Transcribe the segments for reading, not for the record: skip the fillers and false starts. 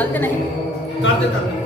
चालते नाही? चालते चालते.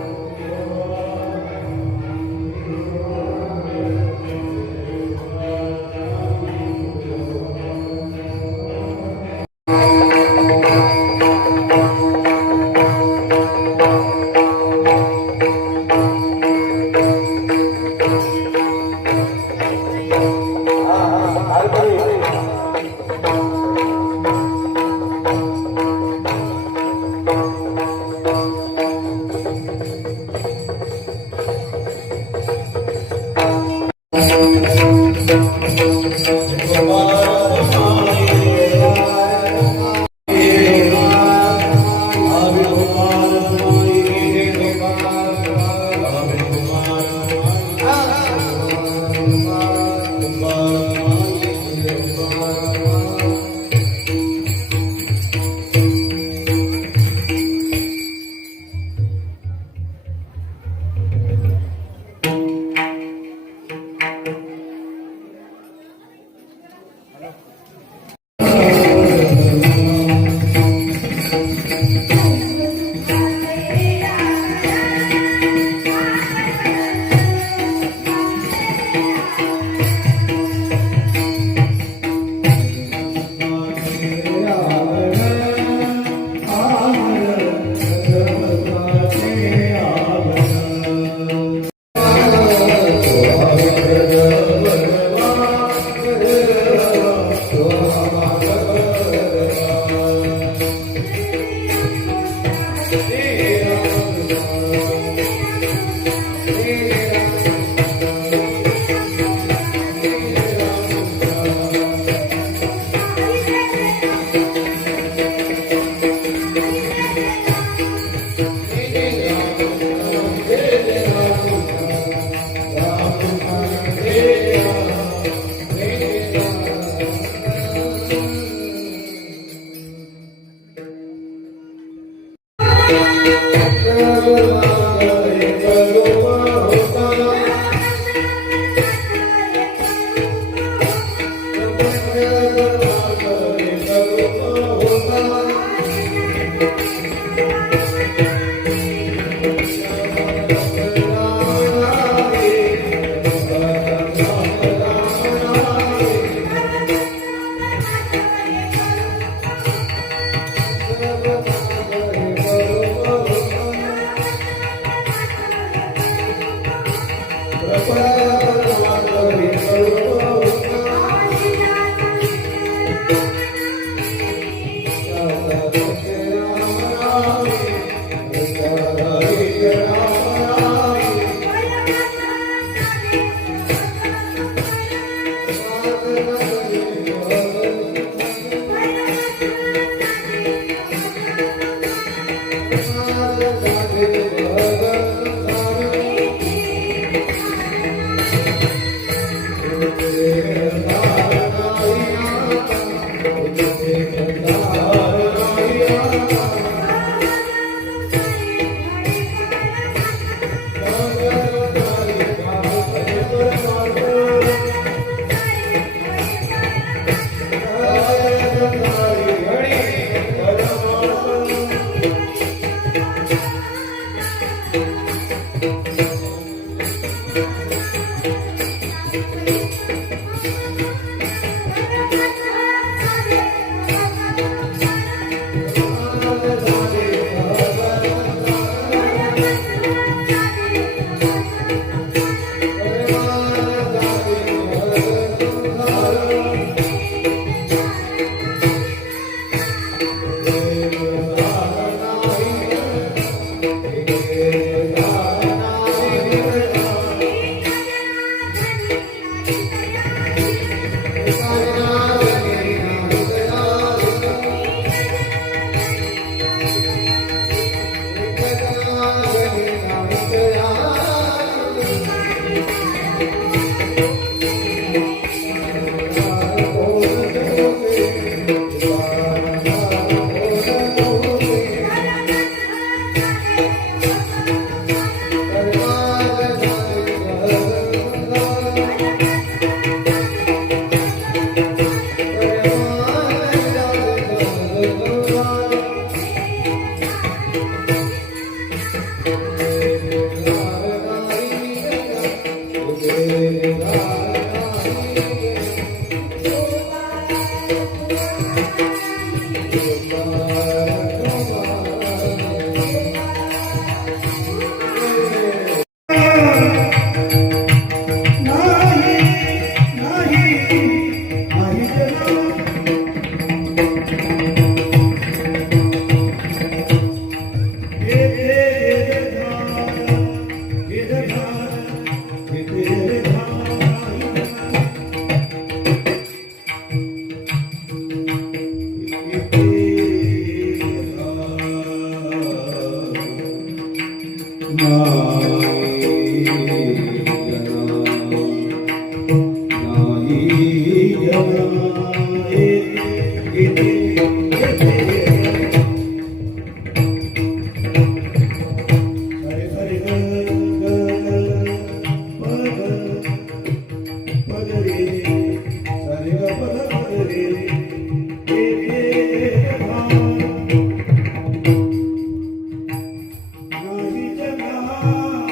नाही जगा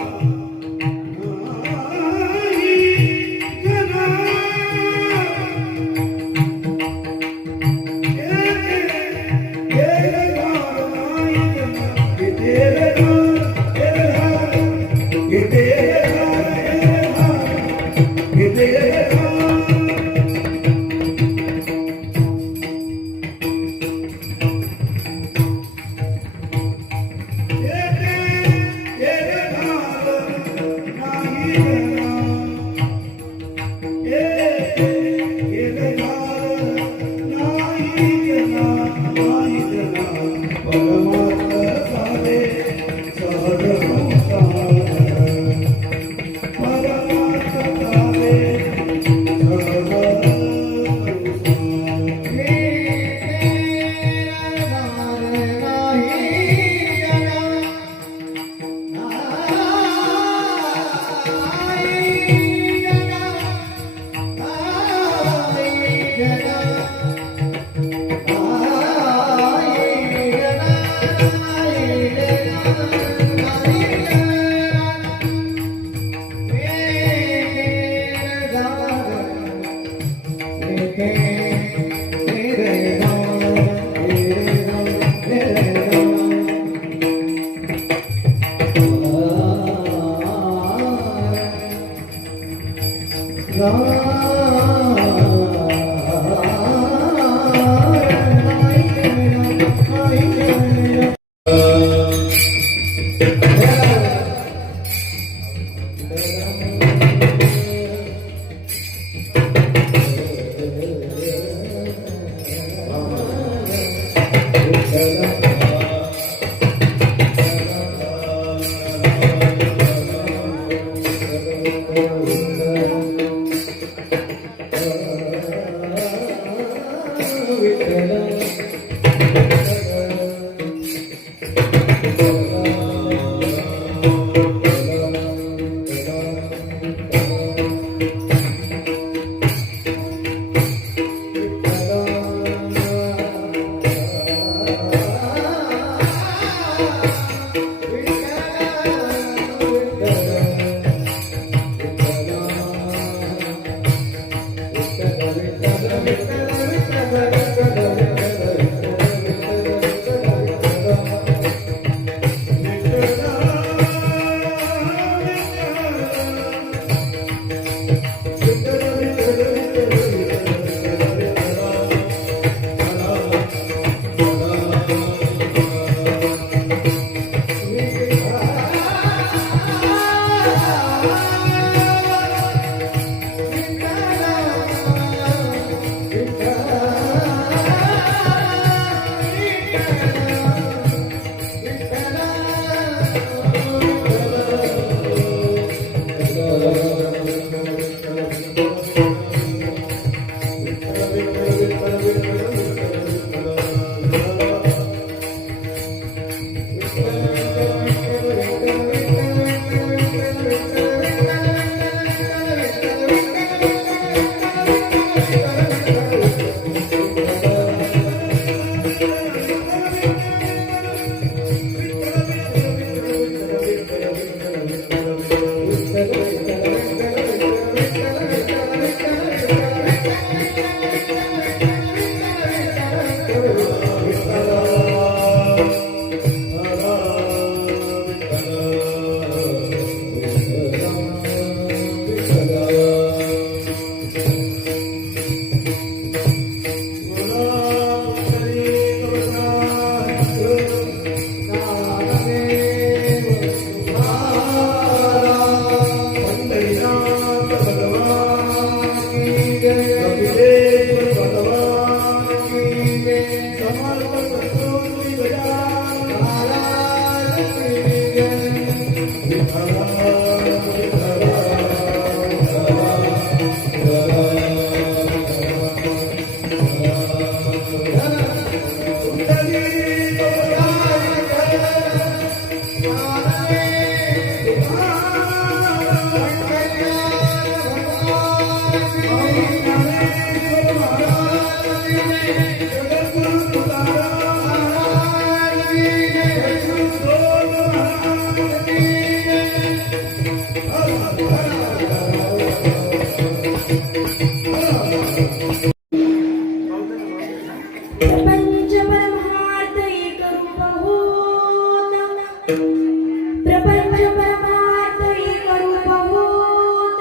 प्रपंच परमार्थ एक रूपभूत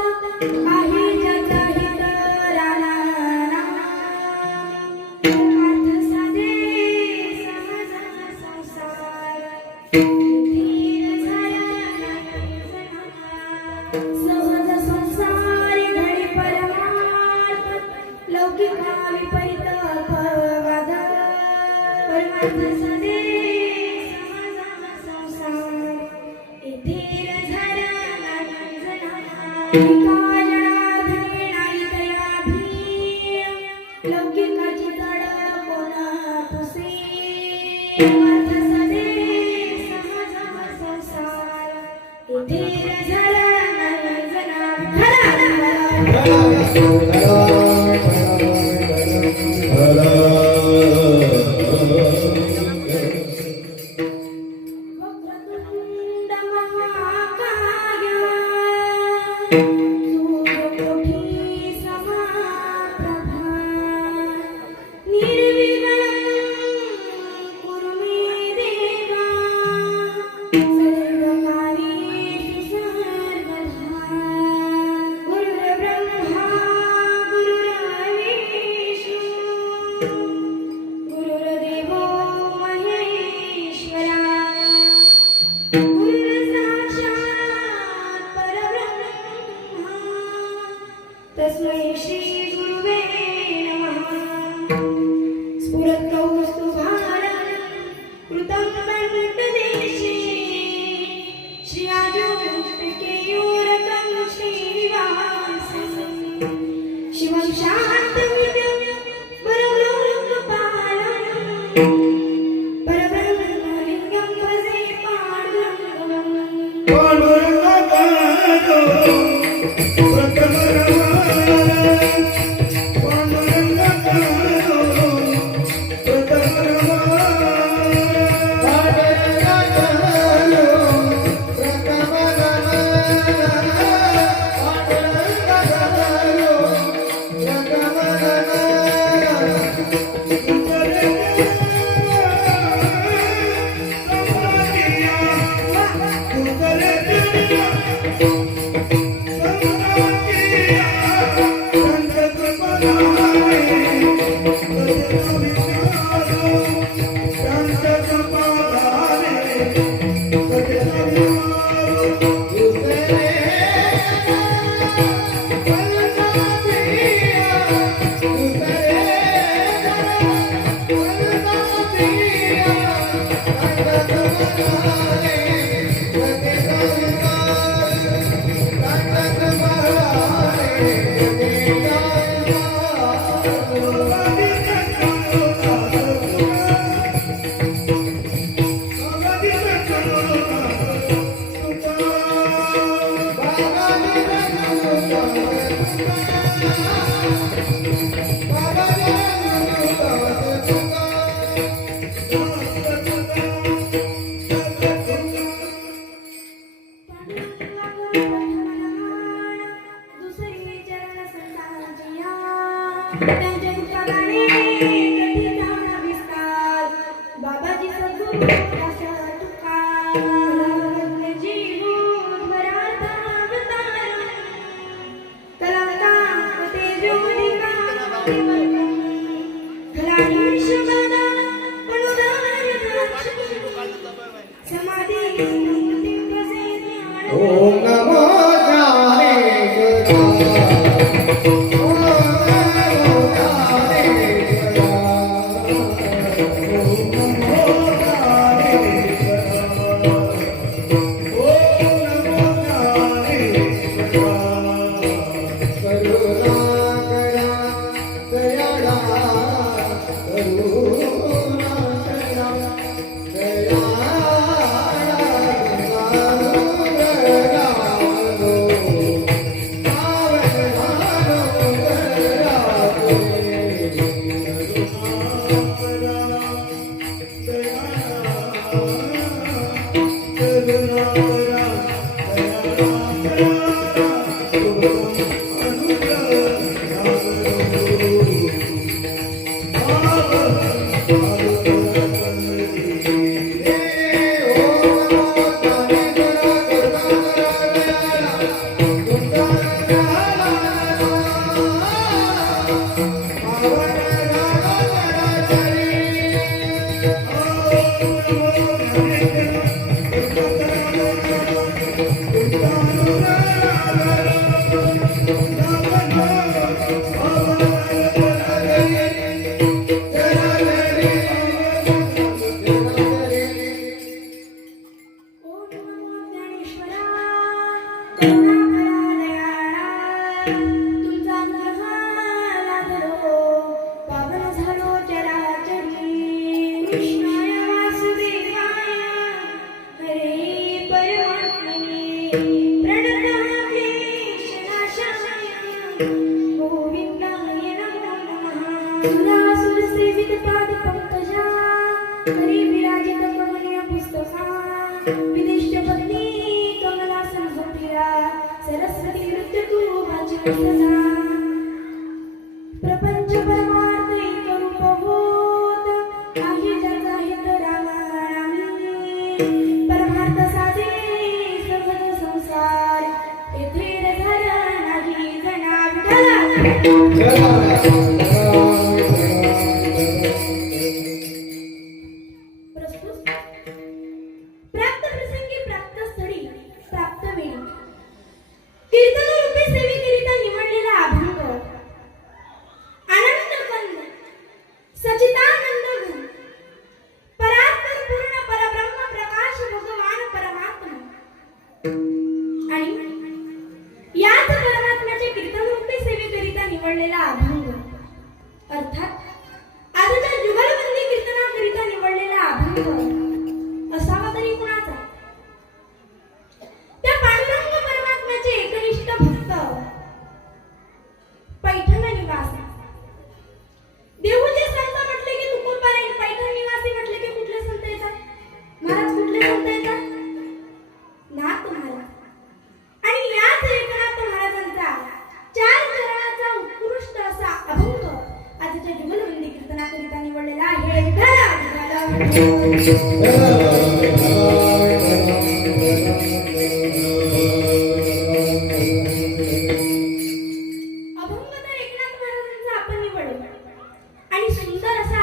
आहे ज्याचा हित राणा अर्थ साधे सहज संसार धीर झाला सहज संसार घडी परमार्थ लौकिका विपरीत अपवाद परमार्थ साधे लौकिकाची तड कोणा पुसे अर्थ साधे सहज संसार धीर झाला तस्मै श्री गुरुवे नमः स्फुरत् कौस्तुभारं कृतं वेङ्कटेशे श्री आजुष्टकेयूरकं श्रीनिवासं शिवं शान्तमिदं वरं लोकपालं परब्रह्मलिङ्गं भजे बाबाजी ओम नमो प्रणतमक्लेशनाशाय गोविन्दाय नमो नमः सुरासुरसेवितपादपङ्कजा परिविराजितकमनीयपुस्तका विदिष्ट पत्नी कमलासन झोपीरा सरस्वती नृत्यकुरु वाचनसदा प्रपंच परमार्थ एकरूप होत आहे जगा हित रामारामी परमार्थ साधे सहज संसार येथे झाला नाही जना विठ्ठला प्रस्तुत प्राप्त प्रसंगी प्राप्त स्थळी प्राप्त वेळी कीर्तनरूपी सेवेकरिता निवडलेला अभंग आनंद कंद सचितानंद घन परात्पर पूर्ण परब्रह्म प्रकाश भगवान परमात्मा आणि याच परमात्म्याच्या कीर्तनरूपी सेवेकरिता निवडलेला अभंग अर्थात आजच्या जुगलबंदी कीर्तनाकरिता निवडलेला अभंग असावा तरी कुणाचा त्या पांडुरंग परमात्म्याचे एकनिष्ठ भक्त पैठण निवासी देहूचे संत म्हटले की तुकोबाराय पैठण निवासी म्हटले की कुठले संत येतात महाराज कुठले संत येतात नाथ महाराज आणि याच एकनाथ महाराजांचा चार चरणाचा उत्कृष्ट असा अभंग आजच्या जुगलबंदी कीर्तनाकरिता निवडलेला आहे विठ्ठला अभंग तर एकनाथ महाराजांचा आपण निवडला आणि सुंदर असा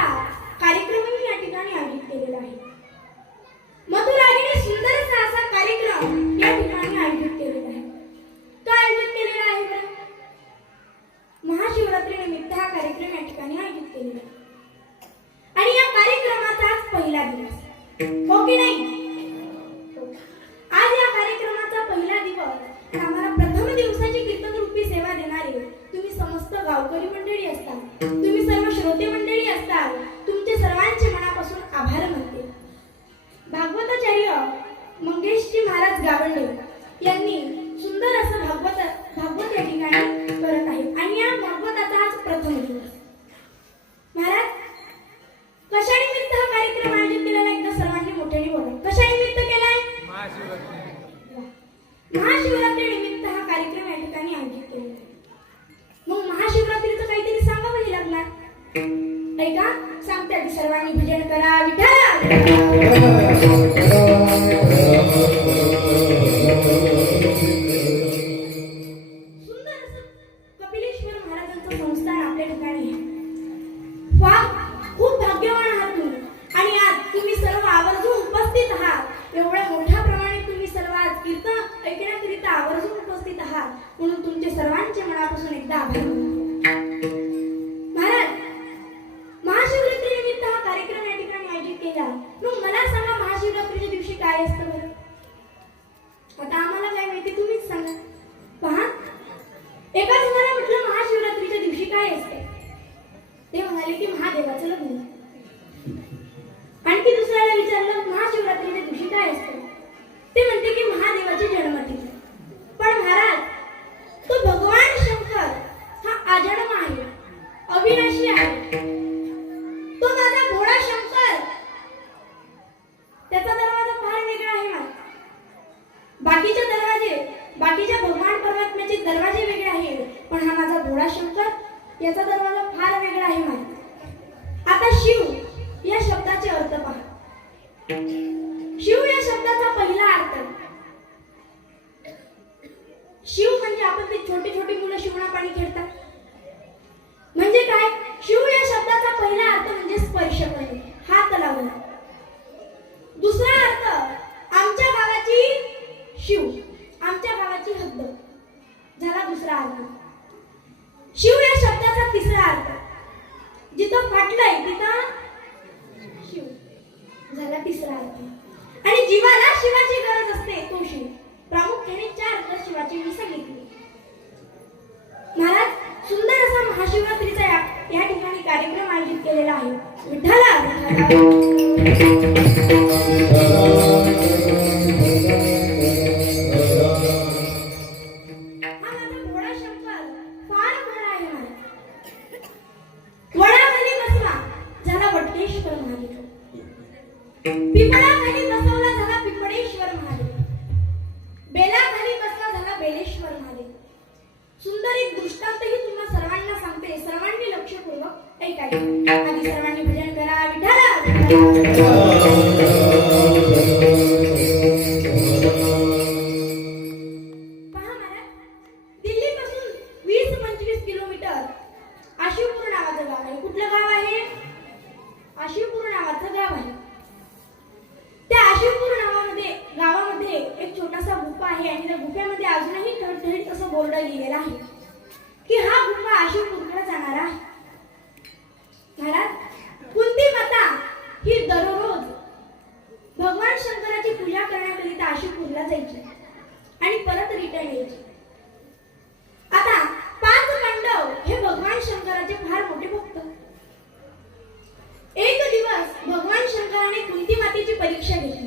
कार्यक्रमही या ठिकाणी आयोजित केलेला आहे मधुर आणि सुंदर असा कार्यक्रम या ठिकाणी आयोजित केलेला आहे का आयोजित केलेला आहे बरं महाशिवरात्री निमित्त हा कार्यक्रम या ठिकाणी आयोजित केलेला आहे आणि या कार्यक्रमाचा आज पहिला दिवस हो की नाही आज या कार्यक्रमाचा पहिला दिवस आम्हाला प्रथम दिवसाची कीर्तन रूपी सेवा देणारे तुम्ही समस्त गावकरी मंडळी असतात तुम्ही सर्व श्रोते मंडळी असतात तुमचे सर्वांचे मनापासून आभार मानते भागवताचार्य मंगेशजी महाराज गावंडे यांनी सुंदर असं भागवत या ठिकाणी करत आहे आणि या भागवताचा आज प्रथम दिवस महाराज कशानिमित्त हा कार्यक्रम आयोजित केलेला एकदा सर्वांनी मोठ्याने बोला कशानिमित्त केलाय महाशिवरात्री निमित्त हा कार्यक्रम या ठिकाणी आयोजित केलेला आहे मग महाशिवरात्रीचं काहीतरी सांगावंही लागणार ऐका सांगते आधी सर्वांनी भजन करा विठ्ठला सुंदर असं कपिलेश्वर महाराजांचं संस्थान आपल्या ठिकाणी आहे वा खूप भाग्यवान आहात तुम्ही आणि आज तुम्ही सर्व आवर्जून उपस्थित आहात एवढ्या मोठ्या प्रमाणात तुम्ही सर्व आज कीर्तन ऐकण्याकरिता आवर्जून उपस्थित आहात म्हणून तुमचे सर्वांचे मनापासून एकदा आभार महाराज महाशिवरात्री निमित्त हा कार्यक्रम या ठिकाणी आयोजित केला मग मला सांगा महाशिवरात्रीच्या दिवशी काय असतं बरं आता आम्हाला काय माहिती तुम्हीच सांगा पहा एका जणाला म्हटलं महाशिवरात्रीच्या दिवशी काय असते ते म्हणाले की महादेवाचं लग्न आणखी दुसऱ्याला विचारलं महाशिवरात्रीच्या दिवशी काय असतं ते म्हणते की महादेवाची जन्मतिथी पण महाराज तो भगवान शंकर हा अजन्म आहे अविनाशी आहे तो माझा भोळा शंकर त्याचा दरवाजा फार वेगळा आहे महाराज बाकीच्या भगवान परमात्म्याचे दरवाजे वेगळे आहेत पण हा माझा भोळा शंकर याचा दरवाजा फार वेगळा आहे महाराज आता शिव या शब्दाचे अर्थ पहा शिव या शब्दाचा पहिला अर्थ शिव म्हणजे आपण ते छोटी छोटी मुलं शिवणा पाणी खेळतात म्हणजे काय शिव या शब्दाचा पहिला अर्थ म्हणजे स्पर्श करणे हात लावणे दुसरा अर्थ आमच्या गावाची शिव आमच्या गावाची हद्द झाला दुसरा अर्थ शिव या शब्दाचा तिसरा अर्थ जिथं फाटलंय तिथं शिव झाला तिसरा अर्थ आणि जीवाला शिवाची गरज असते तो शिव प्रामुख्याने चार अर्थ शिवाची मी सांगितले महाराज सुंदर असा महाशिवरात्रीचा या ठिकाणी कार्यक्रम आयोजित केलेला आहे विठ्ठला विठ्ठला आहे आणि त्या गुफेमध्ये अजूनही ठणठणीत असं बोर्ड लिहिलेलं आहे की हा गुफा आशिवपूरकडे जाणारा आहे. महाराज, कुंती माता ही दररोज भगवान शंकराची पूजा करण्याकरिता आशिवपूरला जायची आणि परत रिटर्न यायची. आता 5 पांडव हे भगवान शंकराचे फार मोठे भक्त. एक दिवस भगवान शंकराने कुंती मातेची परीक्षा घेतली.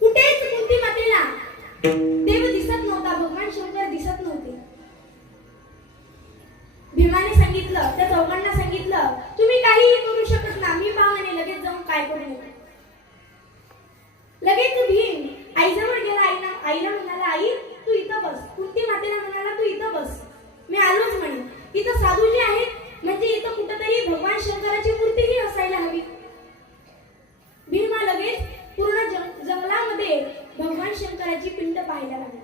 कुठेच कुंती मातेला देव दिसत नव्हता, भगवान शंकर दिसत नव्हते. भीमाने सांगितलं, त्या चौघांना सांगितलं, तुम्ही काहीही करू शकत ना, मी पाहणे लगेच जाऊन काय करू नये. लगेच भीम आईजवळ गेला. आईला म्हणाला, आई तू इथं बस. कुंती मातेला म्हणाला, तू इथं बस, मी आलोच म्हणे. इथं साधू जे आहेत म्हणजे इथं कुठेतरी भगवान शंकराची मूर्तीही असायला हवी. भीमा लगेच पूर्ण जंगलामध्ये भगवान शंकराची पिंड पाहायला लागली,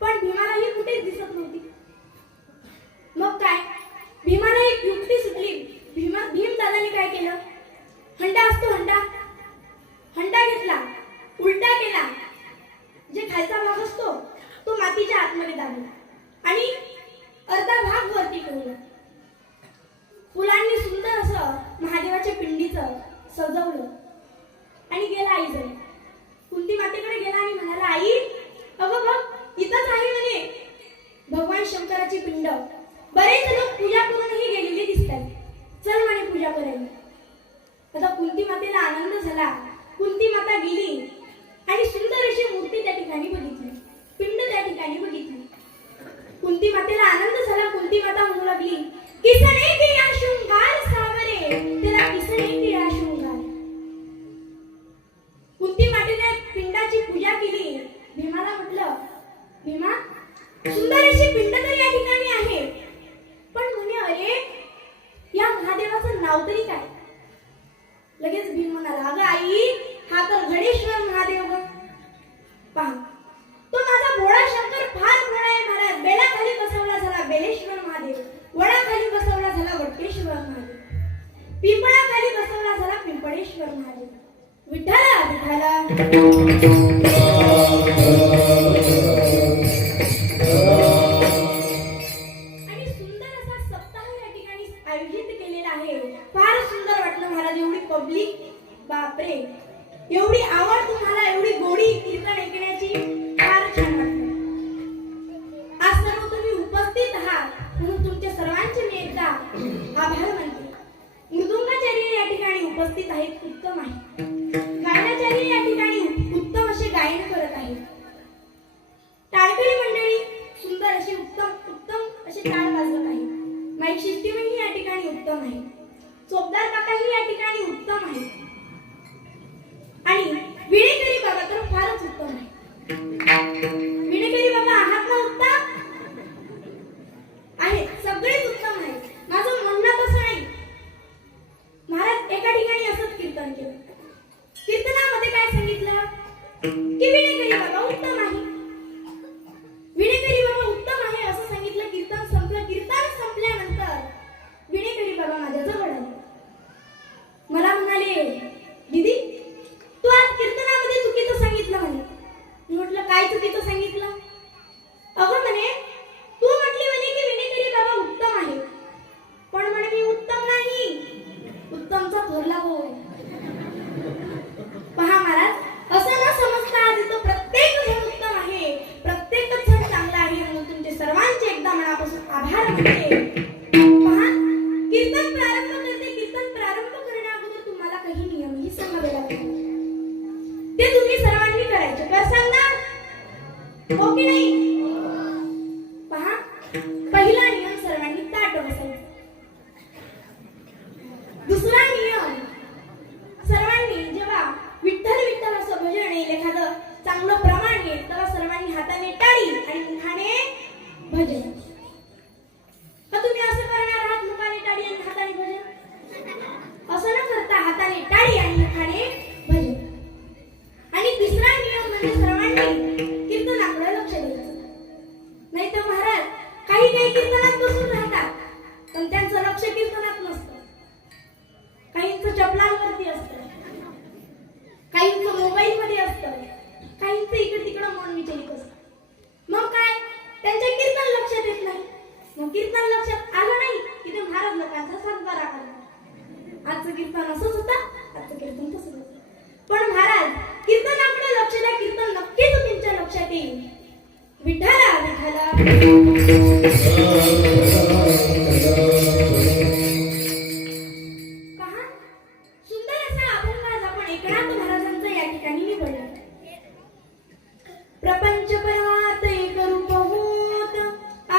पण भीमाला ही कुठेच दिसत नव्हती. मग काय, भीमाला एक युक्ती सुचली. भीम दादाने काय केलं, हंडा असतो हंडा घेतला, उलटा केला, जे खालचा भाग असतो तो मातीच्या आतमध्ये दाबला आणि अर्धा भाग वरती ठेवला. फुलांनी सुंदर असं महादेवाच्या पिंडीचं सजवलं आणि गेला आईजवळ. कुंती मातेकडे गेला आणि म्हणाला, आई अगं बघ इथंच आहे म्हणे भगवान शंकराची पिंड. बरेच लोक पूजा करूनही गेलेले दिसतात, चल म्हणे पूजा करायला. आता कुंती मातेला आनंद झाला. कुंती माता गेली आणि सुंदर अशी मूर्ती त्या ठिकाणी बघितली, पिंड त्या ठिकाणी बघितली. कुंती मातेला आनंद झाला. कुंती माता म्हणू लागली, किसने किया शृंगार सावरे, तेरा किसने किया शृंगार. कुंती मातेने पिंडाची पूजा केली. भीमाला म्हटलं, भीमा सुंदर अशी पिंड तर या ठिकाणी आहे, पण म्हणे अरे या महादेवाचं नाव तरी काय. लगेच भीम म्हणाला, अगं आई हा तर घडेश्वर महादेव ग. पहा तो माझा भोळा शंकर फार भोळा आहे महाराज. बेलाखाली बसवला झाला बेलेश्वर महादेव, वडाखाली बसवला झाला वटकेश्वर महादेव, पिंपळाखाली बसवला झाला पिंपळेश्वर महादेव. विठ्ठला विठ्ठला. आणि सुंदर असा सप्ताह या ठिकाणी आयोजित केलेला आहे. फार सुंदर वाटलं महाराज. एवढी पब्लिक, बापरे, एवढी आवड तुम्हाला, एवढी गोडी कीर्तन ऐकण्याची, फार छान वाटलं. आज सर्व तुम्ही उपस्थित आहात म्हणून तुमच्या सर्वांचे मी एकदा आभार मानते. मृदुंगाचार्य या ठिकाणी उपस्थित आहेत, उत्तम आहे. गायनाचार्य या ठिकाणी उत्तम असे गायन करत आहेत. टाळकरी मंडळी सुंदर असे उत्तम असे टाळ वाजवत आहे. माईक सिस्टीमही या ठिकाणी उत्तम आहे. चोपदार काकाही या ठिकाणी उत्तम आहे आणि विणेकरी बाबा तर फारच उत्तम आहे. विणेकरी बाबा आहात ना उत्तम आहे, सगळेच उत्तम आहे. माझं म्हणणं तसं नाही. महाराज एका ठिकाणी असंच कीर्तन केलं. कीर्तनामध्ये काय सांगितलं की विणेकरी बाबा उत्तम आहे, विणेकरी बाबा उत्तम आहे असं सांगितलं. कीर्तन संपलं. कीर्तन संपल्यानंतर विणेकरी बाबा माझ्या जवळ आले. मला म्हणाले, दीदी तू आज कीर्तनामध्ये चुकीचं सांगितलं म्हणे. मी म्हटलं काय चुकीचं सांगितलं. अगं म्हणे तू म्हटली म्हणे की विणेकरी बाबा उत्तम आहे, पण म्हणे मी उत्तम नाही, उत्तमचा थोरला भाऊ आहे. पहा महाराज, असं न समजता आज इथं प्रत्येक जण उत्तम आहे, प्रत्येकच जण चांगला आहे म्हणून तुमचे सर्वांचे एकदा मनापासून आभार मानते. पहा कीर्तन प्रारंभ करते. कीर्तन प्रारंभ करण्याअगोदर तुम्हाला काही नियमही सांगावे लागतात, ते तुम्ही सर्वांनी करायचे. करसाल ना, हो की नाही. पहा पहिला नियम, सर्वांनी ताट बसायचं. दुसरा नियम, सर्वांनी जेव्हा विठ्ठल विठ्ठल असं भजन येईल, एखादं चांगलं प्रमाण येईल, तेव्हा सर्वांनी हाताने टाळी आणि मुखाने भजन. का तुम्ही असं करणार आहात, मुखाने टाळी आणि हाताने भजन? असं न करता हाताने टाळी आणि मुखाने भजन. आणि तिसरा नियम म्हणजे सर्वांनी कीर्तनाकडे लक्ष द्यायचं. पहा, सुंदर असा अभंग आज आपण एकनाथ महाराजांचा या ठिकाणी निवडला. प्रपंच परमात एक रूप होत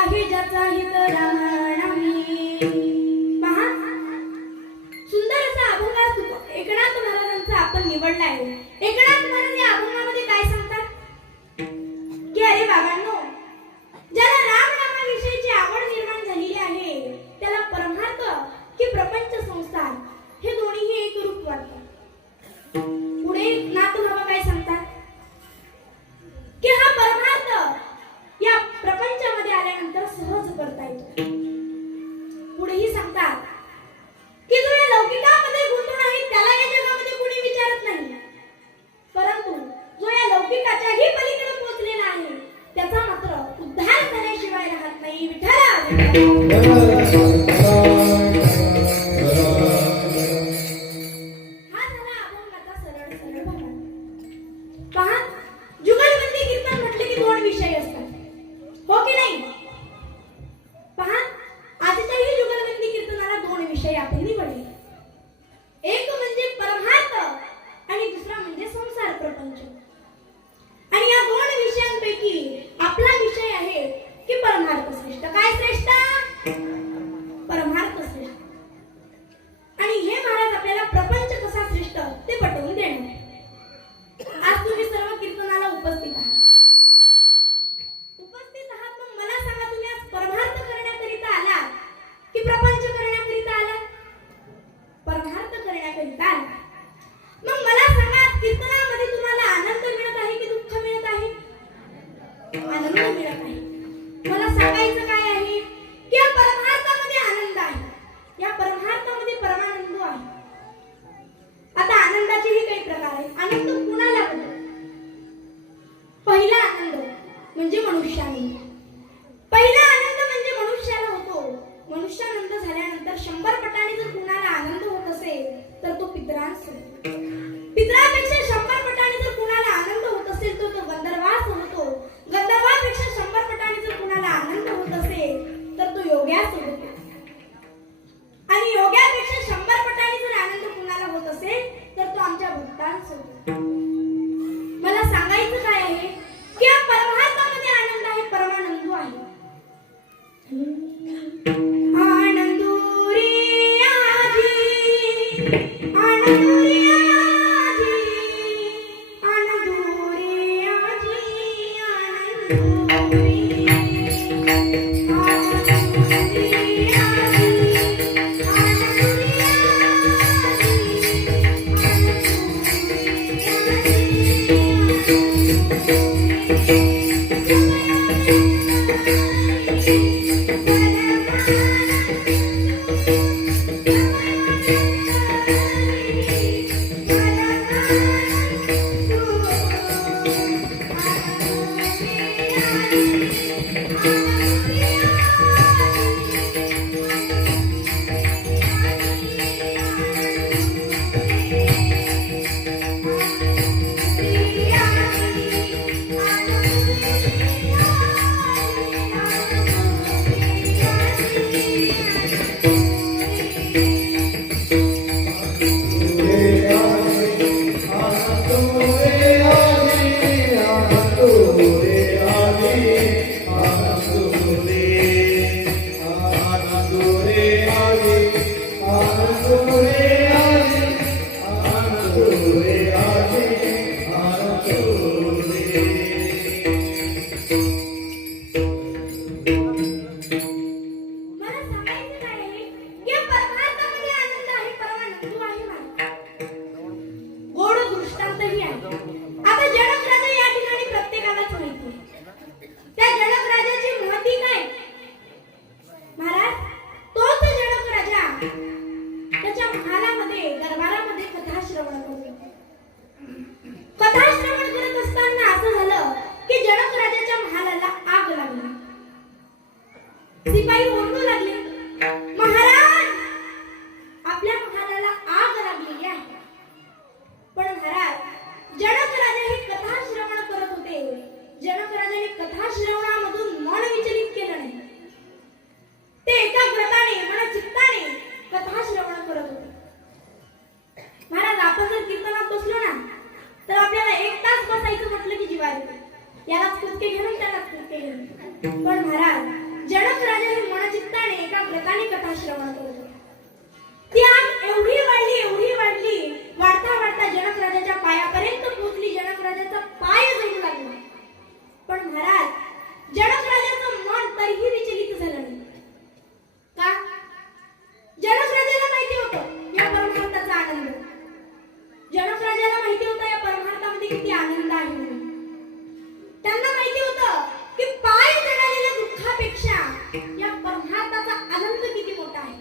आहे ज्याचा हित रामानामी. पहा, सुंदर असा अभंग आज एकनाथ महाराजांचा आपण निवडला आहे. एकनाथ महाराज या अभंगामध्ये काय सांगतात की अरे बाबांनो, ज्याला राम नामाविषयीची आवड निर्माण झालेली आहे त्याला परमार्थ की प्रपंच संसार हे दोन्हीही एक रूप वाटतात. पुढे नाथ बाबा काय सांगतात की हा परमार्थ या प्रपंचामध्ये आल्यानंतर सहज करता येतो. पुढेही सांगतात की जो या लौकिकामध्ये गुंतून आहे त्याला या जगामध्ये कोणी विचारत नाही, परंतु जो या लौकिकाच्याही पलीकडे पोहोचलेला आहे त्याचा मात्र उद्धार झाल्याशिवाय राहत नाही. विठ्ठला हा झाला अभंगाचा सरळ सरळ भाग. पहा, जुगलबंदी कीर्तन म्हटले की दोन विषय असतात, हो की नाही? पहा, आजच्याही जुगलबंदी कीर्तनाला दोन विषय आपण निवडले. एक म्हणजे परमार्थ आणि दुसरा म्हणजे संसार प्रपंच. आणि या दोन विषयांपैकी आपला विषय आहे की परमार्थ श्रेष्ठ. काय श्रेष्ठ? परमार्थ श्रेष्ठ. आणि हे महाराज आपल्याला प्रपंच कसा श्रेष्ठ ते पटवून देणार. आज तुम्ही सर्व कीर्तनाला उपस्थित आहात. मग मला सांगा, तुम्ही आज परमार्थ करण्याकरिता आलात की प्रपंच करण्याकरिता आलात? परमार्थ करण्याकरिता आलात. मग मला सांगा, कीर्तनामध्ये तुम्हाला आनंद मिळत आहे की दुःख मिळत आहे? आनंद मिळत आहे. मला सांगायचं काय आहे की या परमार्थामध्ये आनंद आहे, या परमार्थामध्ये परमानंद आहे. आता आनंदाचेही काही प्रकार आहेत. आनंद कुणाला होतो? पहिला आनंद म्हणजे मनुष्यानंद. पहिला आनंद म्हणजे मनुष्याला होतो. मनुष्यानंद झाल्यानंतर 100 पटाने जर कुणाला आनंद होत असेल तर तो पितरांस होतो. पितरापेक्षा 100 पटाने जर कुणाला आनंद होत असेल तर तो गंधर्वास होतो. गंधर्वापेक्षा 100 पटाने जर कुणाला आनंद होत असेल तर तो योग्यास होतो. आणि योग्यापेक्षा 100 पटाने जर आनंद कुणाला होत असेल तर तो आमच्या भक्तांस होतो. मला सांगायचं काय आहे की या परमार्थामध्ये आनंद आहे, परमानंद आहे. आनंदो रे आजी, आनंदो रे आजी, आनंदो रे आजी, आनंदो रे. सिपाही ओरडू लागले, महाराज आपल्या महालाला आग लागलेली आहे. पण महाराज, जनक यालाच कुचके घेऊन त्यालाच कुचके घेऊन. पण महाराज, जनक राजा हे मनचित्ताने एका व्रताने कथा श्रवण करत होता. ती आग एवढी वाढली, वाढता वाढता जनक राजाच्या पायापर्यंत पोहोचली. जनक राजाचा पाय जळू लागला. पण महाराज, जनक राजाचं मन तरीही विचलित झालं नाही. का? जनक राजाला माहिती होतं या परमार्थाचा आनंद. जनक राजाला माहिती होतं या परमार्थामध्ये किती आनंद आहे म्हणून. त्यांना माहिती होतं की पाय जळालेल्या दुःखापेक्षा या परमार्थाचा आनंद किती मोठा आहे.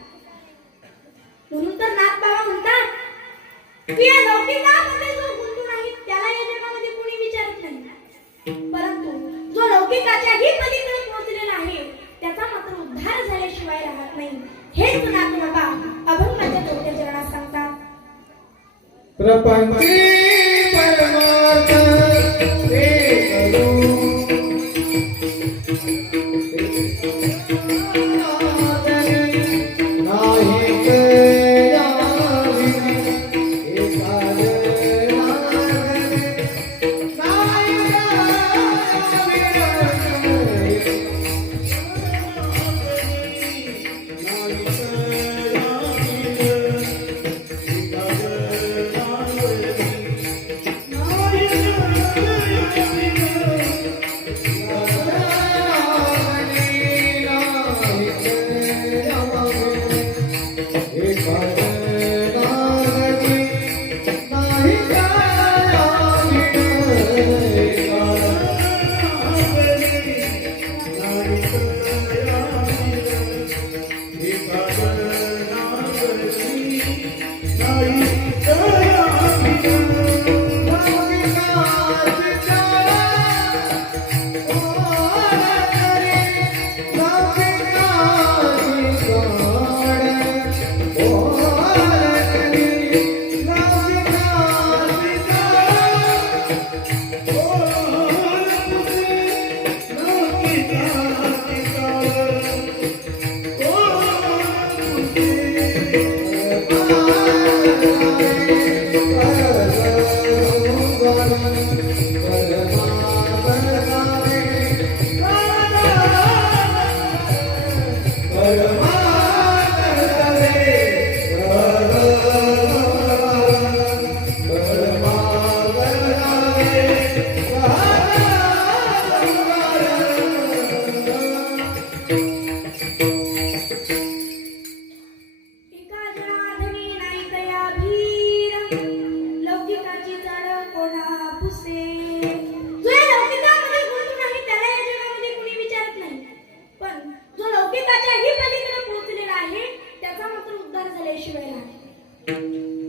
म्हणून तर नाथ बाबा म्हणतात की या लौकिकामध्ये जो गुंतून आहे त्याला या जगामध्ये कोणी विचारत नाही, परंतु जो लौकिकाच्याही पलीकडे पोहोचलेला आहे त्याचा मात्र उद्धार झाल्याशिवाय राहत नाही. हेच नाथ बाबा अभंगाच्या चौथ्या चरणात सांगतात. प्रपंची परमार्थ ते करू नाही कयावी एकाज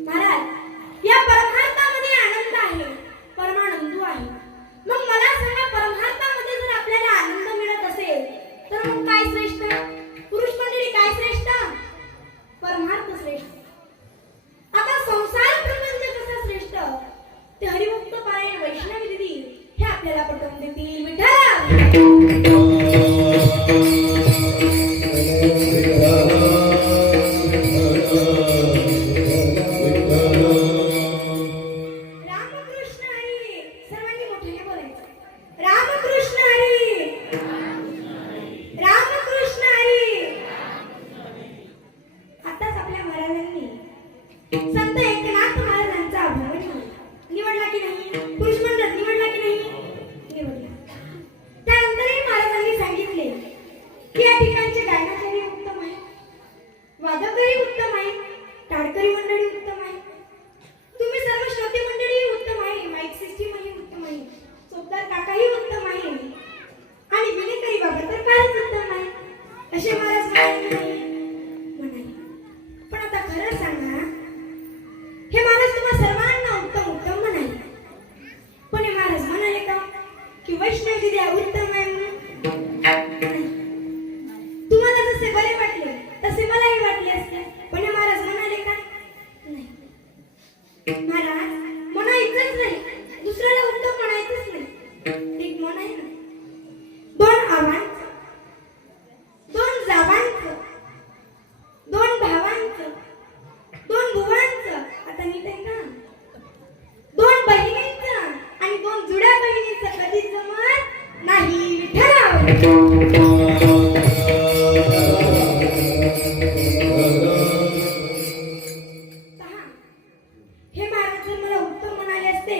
महाराज, या परमार्थामध्ये आनंद आहे, परमानंदू आहे. मग मला सांगा, परमार्थामध्ये जर आपल्याला आनंद मिळत असेल तर मग काय श्रेष्ठ? पुरुष मंडळी, काय श्रेष्ठ? परमार्थ श्रेष्ठ. आता संसार प्रपंच कसा श्रेष्ठ ते हरिभक्त पारायण वैष्णवी दिदी हे आपल्याला पटवून देतील. विठ्ठल संत एकनाथ महाराजांचा अभंग निवडला की नाही? पुरुष मंडळ निवडला की नाही? निवडला. त्यानंतर महाराज पहा, हे महाराज जर मला उत्तम म्हणाले असते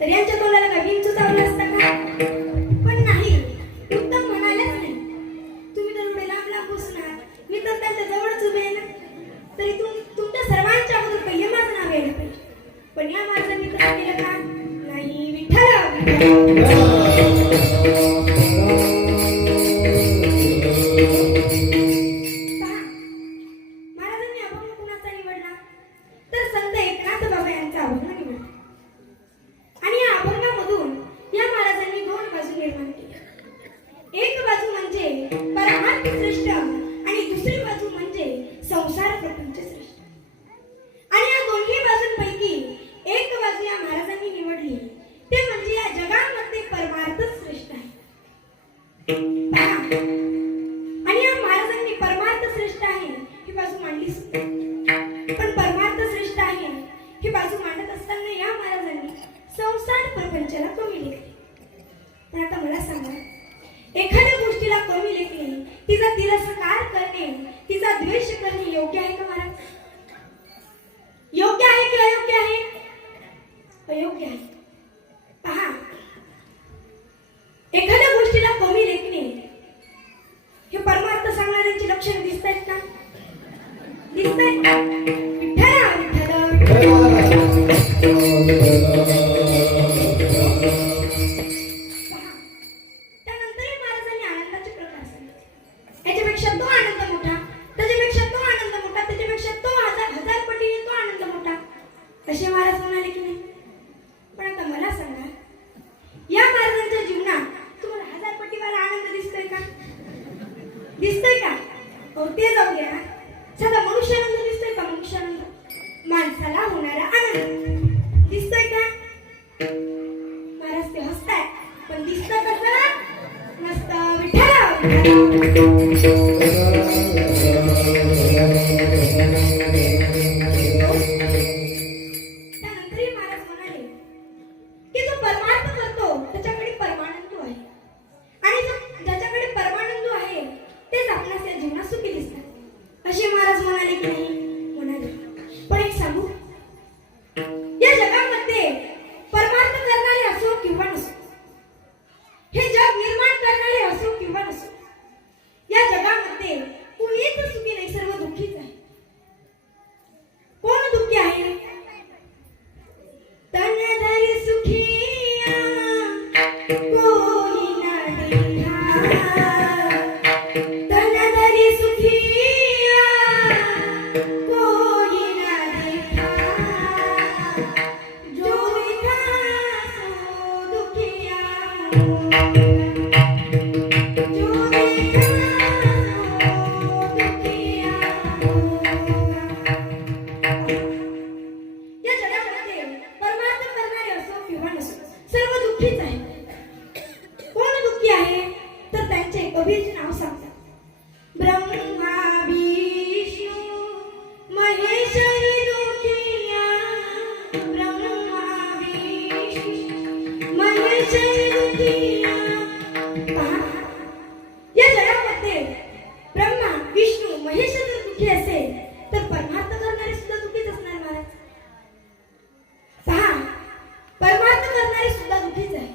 तर यांच्या तोंडाला काय विंचू चावलं असतं का? पण नाही, उत्तम म्हणालेच नाही. तुम्ही तर एवढे लांब लांब बसून आहात, मी तर त्यांच्या जवळच उभे आहे ना. तरी तुमच्या सर्वांच्या अगोदर पहिले माझं नाव यायला पाहिजे. पण या माणसाने तसं केलं का? नाही, विठ्ठल. पहा, महाराजांनी अभंग कुणाचा निवडला तर संत एकनाथ बाबा यांचा अभंग निवडला. आणि या अभंगामधून या महाराजांनी दोन बाजू निर्माण केल्या. एक बाजू म्हणजे परमार्थ श्रेष्ठ आणि दुसरी बाजू म्हणजे संसार प्रपंच श्रेष्ठ. आणि या दोन्ही बाजूंपैकी एक बाजू या महाराजांनी निवडली, ते म्हणजे या जगामध्ये परमार्थच श्रेष्ठ आहे. पहा, आणि या महाराजांनी परमार्थ श्रेष्ठ आहे ही बाजू मांडली सुद्धा. पण परमार्थ श्रेष्ठ आहे ही बाजू मांडत असताना या महाराजांनी संसार प्रपंचाला कमी लेखले. पण आता मला सांगा, एखाद्या गोष्टीला कमी लेखणे, तिचा तिरस्कार करणे, तिचा द्वेष करणे योग्य आहे का महाराज? योग्य आहे की अयोग्य आहे? अयोग्य आहे. पहा, एखाद्या गोष्टीला कमी लेखणे हे परमार्थ सांगणाऱ्यांची लक्षणं दिसत आहेत का? दिसत आहेत का? विठ्ठल विठ्ठल त्यानंतरही महाराजांनी आनंदाचे प्रकार सांगितले. याच्यापेक्षा तो आनंद मोठा, त्याच्यापेक्षा तो आनंद मोठा, त्याच्यापेक्षा तो हजार पटीने तो आनंद मोठा, असे महाराज म्हणाले की नाही? पण आता मला सांगा, या महाराजांच्या जीवनात तुम्हाला हजार पटीवाला आनंद दिसतोय का? दिसतोय का? हो, ते जाऊ द्या. साधा मनुष्यानंद दिसतोय का? मनुष्यानंद, माणसाला होणारा आनंद दिसतोय का? महाराज ते हसताय, पण दिसतं कसं? मस्त त्यानंतरही महाराज म्हणाले की जो परमार्थ करतो त्याच्याकडे परमानंद आहे, आणि जो ज्याच्याकडे परमानंद आहे तेच आपल्यास या जीवनात सुखी दिसतात, असे महाराज म्हणाले की नाही? म्हणाले. पण एक सांगू, या जगामध्ये परमार्थ करणारे असो किंवा नसो, हे जग निर्माण करणारे असो किंवा नसो, या जगामध्ये कुणीच सुखी नाही, सर्व दुःखीच आहे. कोण दुःखी आहे? तनधरी सुखिया कोई ना देखा, तनधरी सुखिया कोई ना देखा, जो देखा सो दुखिया, जो देखा सो दुखिया. या जगामध्ये परमार्थ करणारे असो किंवा नसो, सर्व दुःखीच आहे. कोण दुःखी आहे तर त्यांचे कबीरचे नाव सांगतात. ब्रह्मा विष्णू महेश ही दुखिया, ब्रह्मा विष्णू महेश ही दुखिया. पहा, या जगामध्ये ब्रह्मा विष्णू महेश जर दुःखी असेल तर परमार्थ करणारे सुद्धा दुःखीच असणार महाराज. पहा, परमार्थ करणारे सुद्धा दुःखीच आहे.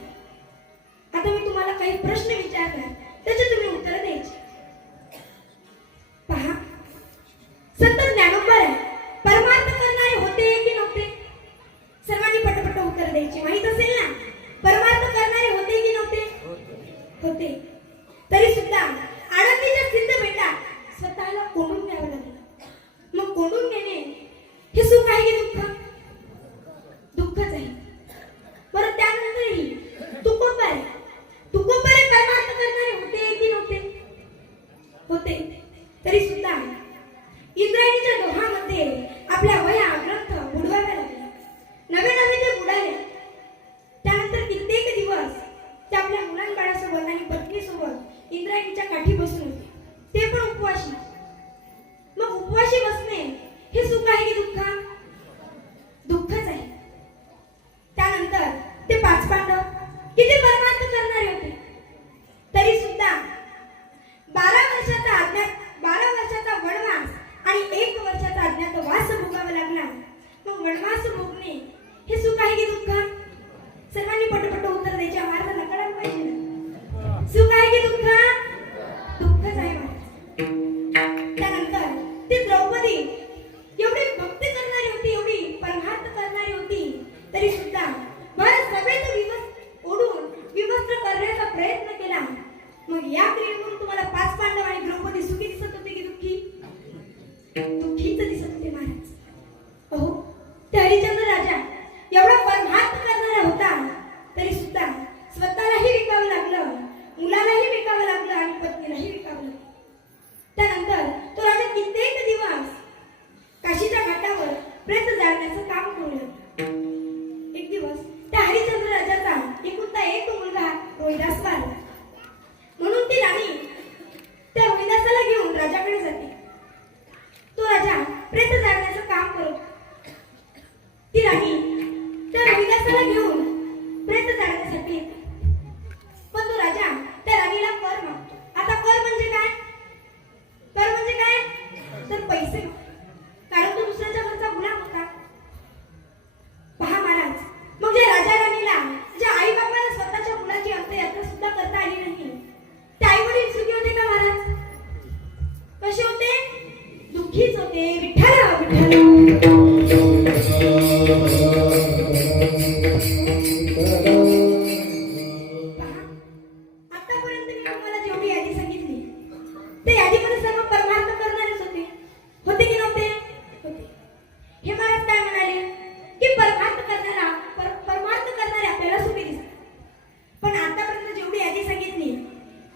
आता मी तुम्हाला काही प्रश्न विचारणार, त्याचे तुम्ही उत्तर द्यायची. पहा, संत ज्ञानोबा परमार्थ करणारे होते की नव्हते? सर्वांनी पटपट उत्तर द्यायची. माहित असेल ना, परमार्थ करणारे होते की नव्हते? होते. तरी सुद्धा आळंदीच्या सिद्ध बेटा स्वतःला कोंडून द्यावं लागलं. मग कोंडून घेणे हे सुख आहे की दुःख? दुःखच आहे. बरं, त्यानंतरही तुकोबारे परमार्थ करणारे होते की नव्हते? होते. तरी सुद्धा इंद्रायणीच्या दोहामध्ये आपल्या वह्या ग्रंथ बुडवाव्या लागल्या. नवे नवे ते बुडाले. त्यानंतर कित्येक दिवस ते आपल्या मुलांबाळासोबत आणि पत्नीसोबत इंद्रायणीच्या काठी बसून होते, ते पण उपवाशी. मग उपवाशी बसणे हे सुख आहे की दुःख? दुःखच आहे. त्यानंतर ते पाच पांडव किती परमार्थ करणारे होते, तरी सुद्धा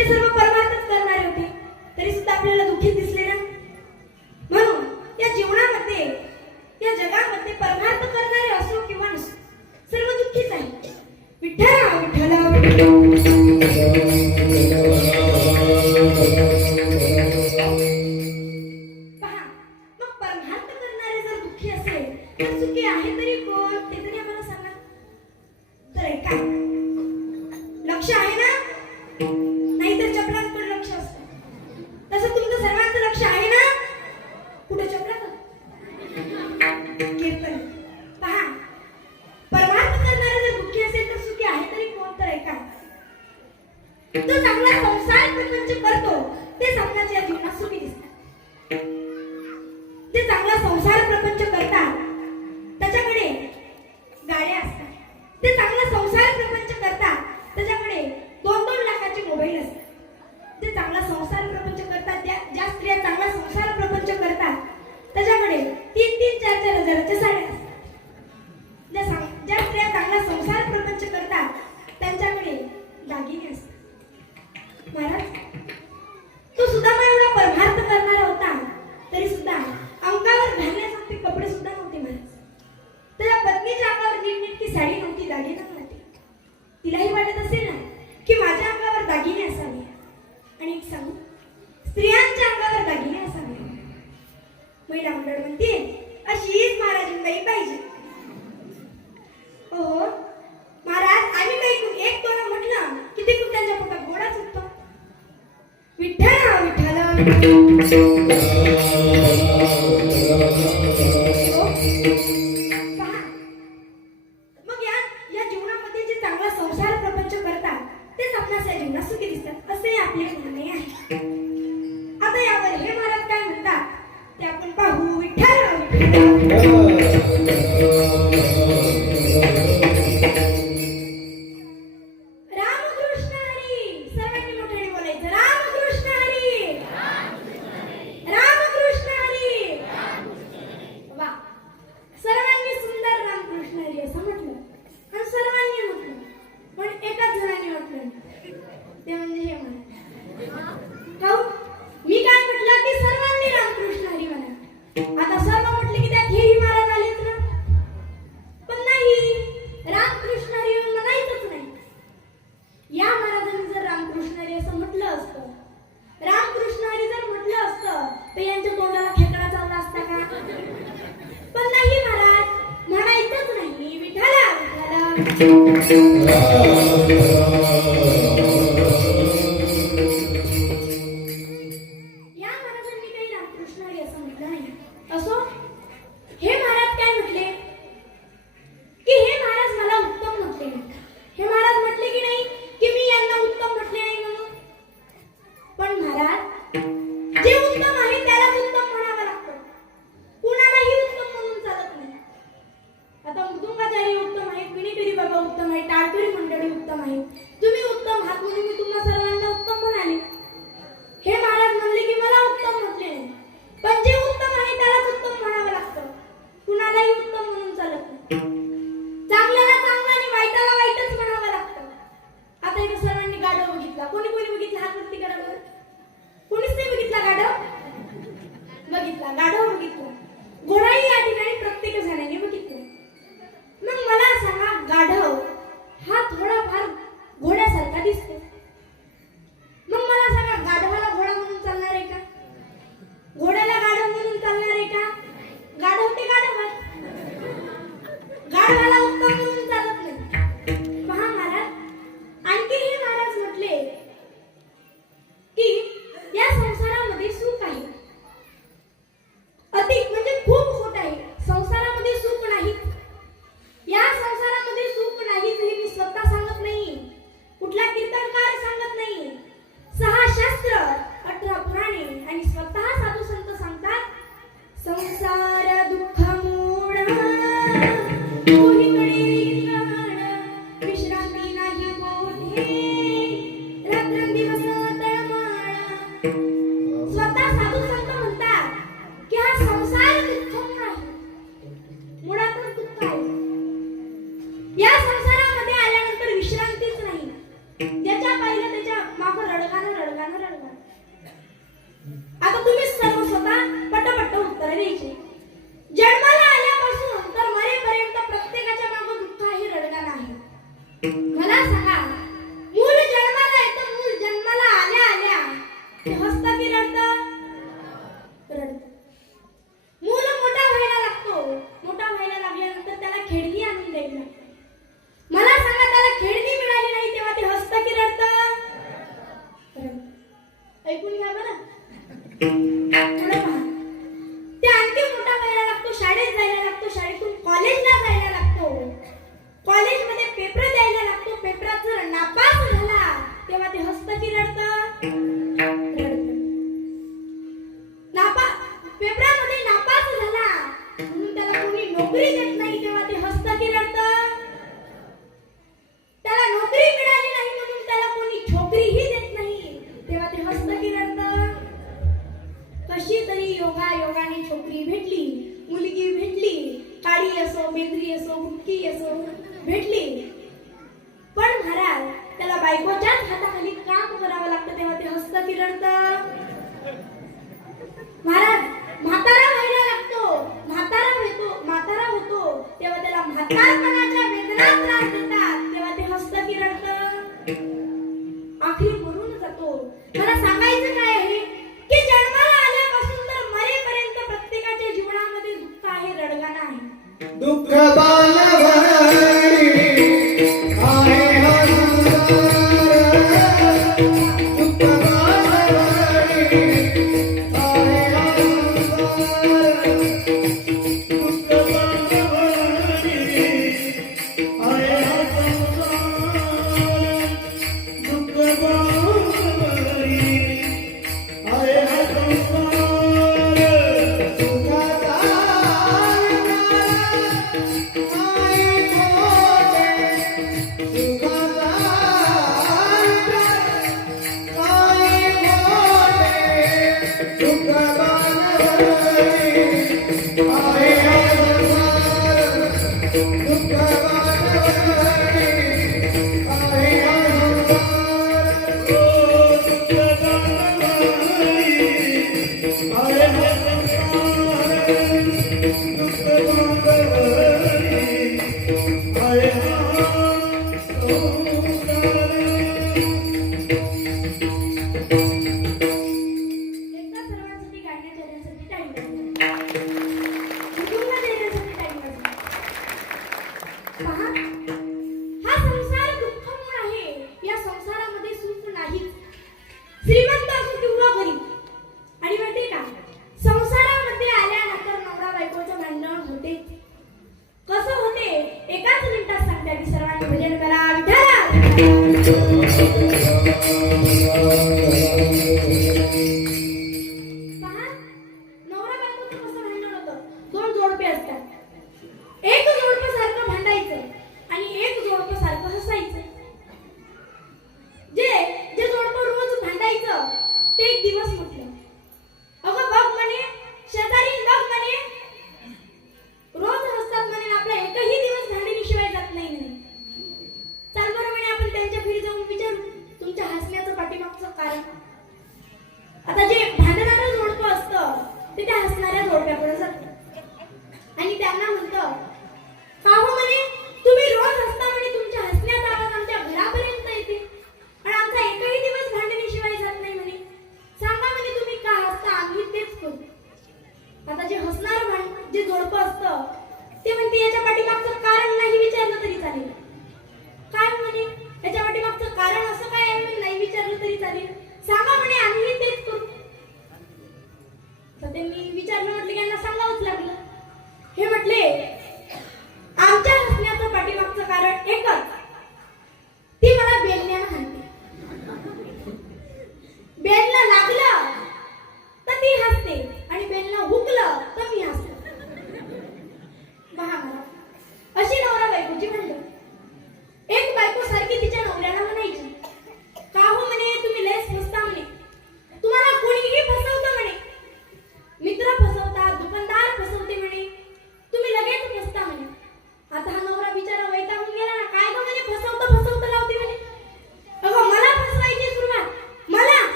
ते सर्व परमार्थच करणारे होते, तरी सुद्धा आपल्याला दुःखी दिसले ना. म्हणून या जीवनामध्ये, या जगामध्ये परमार्थ करणारे असो किंवा नसो, सर्व दुःखीच आहे. विठ्ठला विठ्ठला पहा, मग परमार्थ करणारे जर दुःखी असेल तर सुखी आहे तरी कोण, ते तरी आम्हाला सांगा. तर ऐका, लक्ष आहे ना, नाहीतर चपलांकडे लक्ष असतं. तसं तुमचं सर्वांचं लक्ष आहे ना, कुठे चपलाकडे. कीर्तन पहा, परमार्थ करणारे जर दुःखी असेल तर सुखी आहे तरी कोण. तर ऐका, तो चांगला संसार प्रपंच करतो ते चांगल्याच्या जीवनात सुखी दिसतात. ते चांगला संसार प्रपंच करतात, त्याच्याकडे गाड्या असतात. ते चांगला संसार प्रपंच करतात, त्याच्याकडे 2-2 लाखाचे मोबाईल असतात. ते चांगला संसार प्रपंच करतात, ज्या स्त्रिया चांगला संसार प्रपंच करतात त्याच्याकडे 3-3, 4-4 हजाराच्या साड्या असतात. ज्या स्त्रिया चांगला संसार प्रपंच करतात त्यांच्याकडे दागिने असतात. महाराज, तो सुद्धा एवढा परमार्थ करणारा होता, तरी सुद्धा अंगावर घालण्यासाठी कपडे सुद्धा नव्हते. महाराज, त्याच्या पत्नीच्या अंगावर नीटनेटकी साडी नव्हती, दागिना नव्हते. तिलाही वाटत असेल ना की माझ्या अंगावर दागिने असावे. आणि एक सांगू, स्त्रियांच्या अंगावर दागिने असावे. महिला मंडळ म्हणते अशीच महाराजांबाई पाहिजे. हो महाराज, आम्ही काही 1-2 म्हटलं की तिकडून त्यांच्या पोटात गोळा सुटतो. विठ्ठला विठ्ठला पहा, मग या जीवनामध्ये जे चांगला संसार प्रपंच करतात तेच आपणास या जीवनात सुखी दिसतात, असे आपले म्हणणे आहे. आता यावर हे महाराज काय म्हणतात ते आपण पाहू. विठ्ठला रामकृष्ण हरी. सर्वांनी मोठ्याने बोलायचं, रामकृष्ण हरी, रामकृष्ण हरी. वा, सर्वांनी सुंदर रामकृष्ण हरी असं म्हटलं आणि सर्वांनी म्हटलं, पण एकाच जणांनी म्हटलं, ते म्हणजे हे म्हणा. हो, मी काय म्हटलं की सर्वांनी रामकृष्ण हरी म्हणा. आता सर्व म्हटले की त्यात हेही महाराज आलेच ना. पण नाही, रामकृष्ण हरी म्हणायचंच नाही. या महाराजांनी जर रामकृष्ण हरी असं म्हटलं असतं, रामकृष्ण हरी जर म्हटलं असतं तर यांच्या तोंडाला खेकडा चालला असता का. पण नाही महाराज, म्हणायचंच नाही. विठ्ठला विठ्ठला या महाराजांनी काही रामकृष्ण हरी असं म्हटलं नाही. असो, हे महाराज काय म्हटले की हे महाराज मला उत्तम म्हटले. हे महाराज म्हटले की नाही की मी यांना उत्तम म्हटले नाही म्हणून. पण महाराज, जे उत्तम आहे त्यालाच उत्तम म्हणावं लागतं, कुणालाही उत्तम म्हणून चालत नाही. आता मृदुंगाचार्य उत्तम आहेत, विणीकरी बाबा उत्तम आहेत, टाळकरी मंडळी उत्तम आहेत, तुम्ही उत्तम आहात मला सांगा, मूल जन्माला येतं, मूल जन्माला आल्या आल्या ते हसतं की रडतं? रडतं. मूल मोठा व्हायला लागतो, मोठा व्हायला लागल्यानंतर त्याला खेळणी आणून द्यायला लागते. मला सांगा, त्याला खेळणी मिळाली नाही तेव्हा ते हसतं की रडतं? रडतं. ऐकून घ्या बरं. थोडं पहा. ते आणखी मोठा व्हायला लागतो, शाळेत जायला लागतो, शाळेतून कॉलेजला जायला लागतो, कॉलेजमध्ये पेपर द्यायला लागतो. पेपरात जर नापास झाला तेव्हा ते हसतं की रडतं? रडतं. पेपरामध्ये नापास झाला म्हणून त्याला कोणी नोकरी देत नाही तेव्हा ते हसतं की रडतं? त्याला नोकरी मिळाली नाही म्हणून त्याला कोणी छोकरीही देत नाही तेव्हा ते हसतं की रडतं? कशी तरी योगाने छोकरी भेटली, मुलगी भेटली, काळी असो, बेंद्री असो, बुटकी असो, भेटली. पण महाराज, त्याला बायकोच्याच हाताखाली काम करावं लागतं तेव्हा ते हसतं की रडतं? महाराज, म्हातारा व्हायला लागतो, म्हातारा होतो तेव्हा त्याला म्हातारपणाच्या वेदना त्रास देतात तेव्हा ते हसतं की रडतं? आखरी मरून जातो. मला सांगायचं काय आहे की जन्माला आल्यापासून तर मरेपर्यंत प्रत्येकाच्या जीवनामध्ये दुःख आहे, रडगाणं आहे. दुःख बालवाडी आहे हा संसार. दुःख बालवाडी आहे हा संसार. दुःख बालवाडी आहे हा संसार. दुःख बालवाडी आहे हा संसार. एकदा सर्वांसाठी गाण्याच्या देण्यासाठी टाइम वाजवा. कुटुंब देण्यासाठी टाइम वाजवा. पहा, हा संसार दुःखमय आहे. या संसारामध्ये सुख नाही, श्रीमंत असो किंवा गरीब. आणि माहिती का, संसारामध्ये आल्यानंतर नवरा बायकोचं भांडण होते. कसं होते एकाच मिनिटात सांगते. आधी सर्वांनी भजन करा. पहा, नवरा बायकोचं कसं भांडण होतं. दोन जोडपे असतात. एक जोडपं सारखं भांडायचं आणि एक जोडपं सारखं हसायचं. जे जोडपं रोज भांडायचं ते एक दिवस म्हटलं, अगं बघ म्हणे, शेजारी बघ म्हणे, रोज हसतात म्हणे, आपला एकही दिवस भांडणीशिवाय जात नाही म्हणे. चाल बरं म्हणे, आपण त्यांच्या घरी जाऊन विचारू तुमच्या हसण्याचं पाठीमागचं कारण.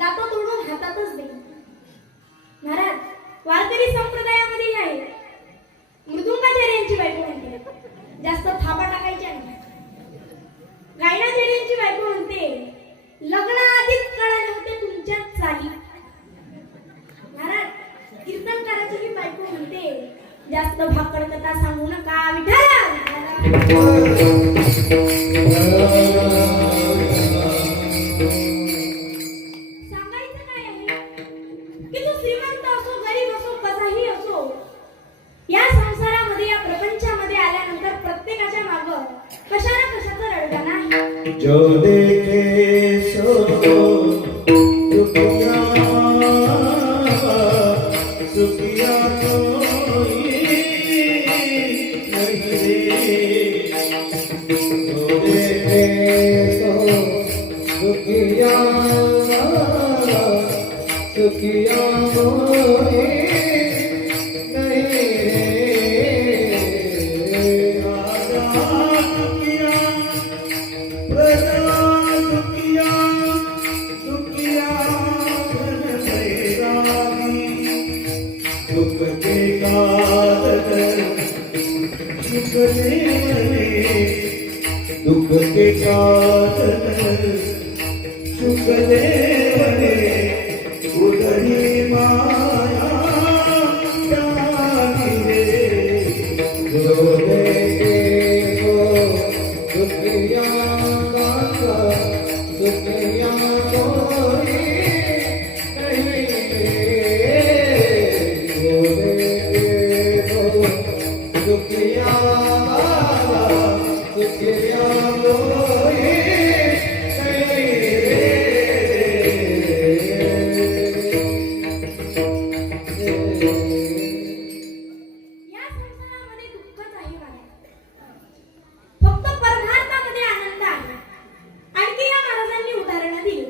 दाता तोडून हातातच दे. महाराज, वारकरी संप्रदायामध्ये हे आहे, मृदुंगाचार्यांची बायको म्हणते जास्त थापा टाकायच्या नाही. गायनाचार्यांची बायको म्हणते लग्नाआधीच कळाले होते तुमच्याच चाली. महाराज, कीर्तनकाराची ही बायको म्हणते जास्त भाकड कथा सांगू नका विठाला. सांगायचं काय आहे की तू श्रीमंत असो गरीब असो कसाही असो, या संसारामध्ये या प्रपंचामध्ये आल्यानंतर प्रत्येकाच्या माग कशा ना कशाचं रडगाणं आहे. जो देखे सो दुखिया सुखिया कोई नहीं रे. जो देखे सो दुखिया सुखिया कोई नहीं रे. राजा दुखिया प्रजा दुखिया दुखिया घन बैरागी. दुख के कारण सुख देवने, दुख के कारण सुख देवने. उधरी माया त्यागी रे. जो देखे सो दुखिया दाता दुखिया कोई नहीं रे. जो देखे सो दुखिया दाता दुखिया कोई नहीं रे. या संसारामध्ये दुःखच आहे महाराज, फक्त परमार्थामध्ये आनंद आहे. आणखी या महाराजांनी उदाहरणं दिली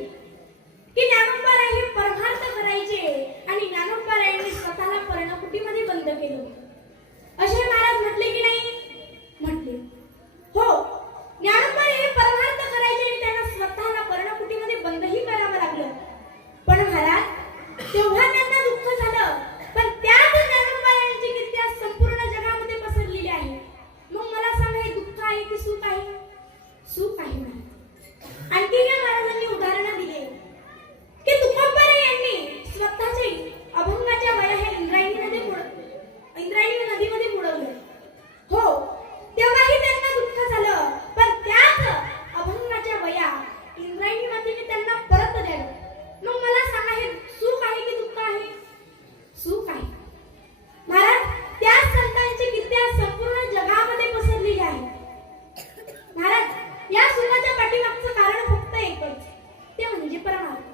की ज्ञानोबाराय हे परमार्थ करायचे आणि ज्ञानोबारायांनी स्वतःला पर्णकुटीमध्ये बंद केलं. असे महाराज म्हटले की नाही? म्हटले. हो, ज्ञानोबाराय हे परमार्थ करायचे आणि त्यांना स्वतःला पर्णकुटीमध्ये बंदही करावं लागलं. पण महाराज, तेव्हा त्यांना दुःख झालं, पण त्याच ज्ञानोबारायांची कीर्ती आज संपूर्ण जगामध्ये पसरलेली आहे. मग मला सांगा, हे दुःख आहे की सुख आहे? सुख आहे महाराज. आणखी या महाराजांनी उदाहरणं दिले की तुकोबाराय यांनी स्वतःचे अभंगाच्या वया हे इंद्रायणी नदीमध्ये बुडवलं. हो, तेव्हाही त्यांना दुःख झालं, पण त्याच अभंगाच्या वया इंद्रायणी मातेने त्यांना परत द्यावं. मग मला सांगा, हे सुख आहे की दुःख आहे? सुख आहे. महाराज, त्याच संतांची कीर्ती आज संपूर्ण जगामध्ये पसरलेली आहे. महाराज, या सुखाच्या पाठीमागचं कारण फक्त एकच, ते म्हणजे परमार्थ.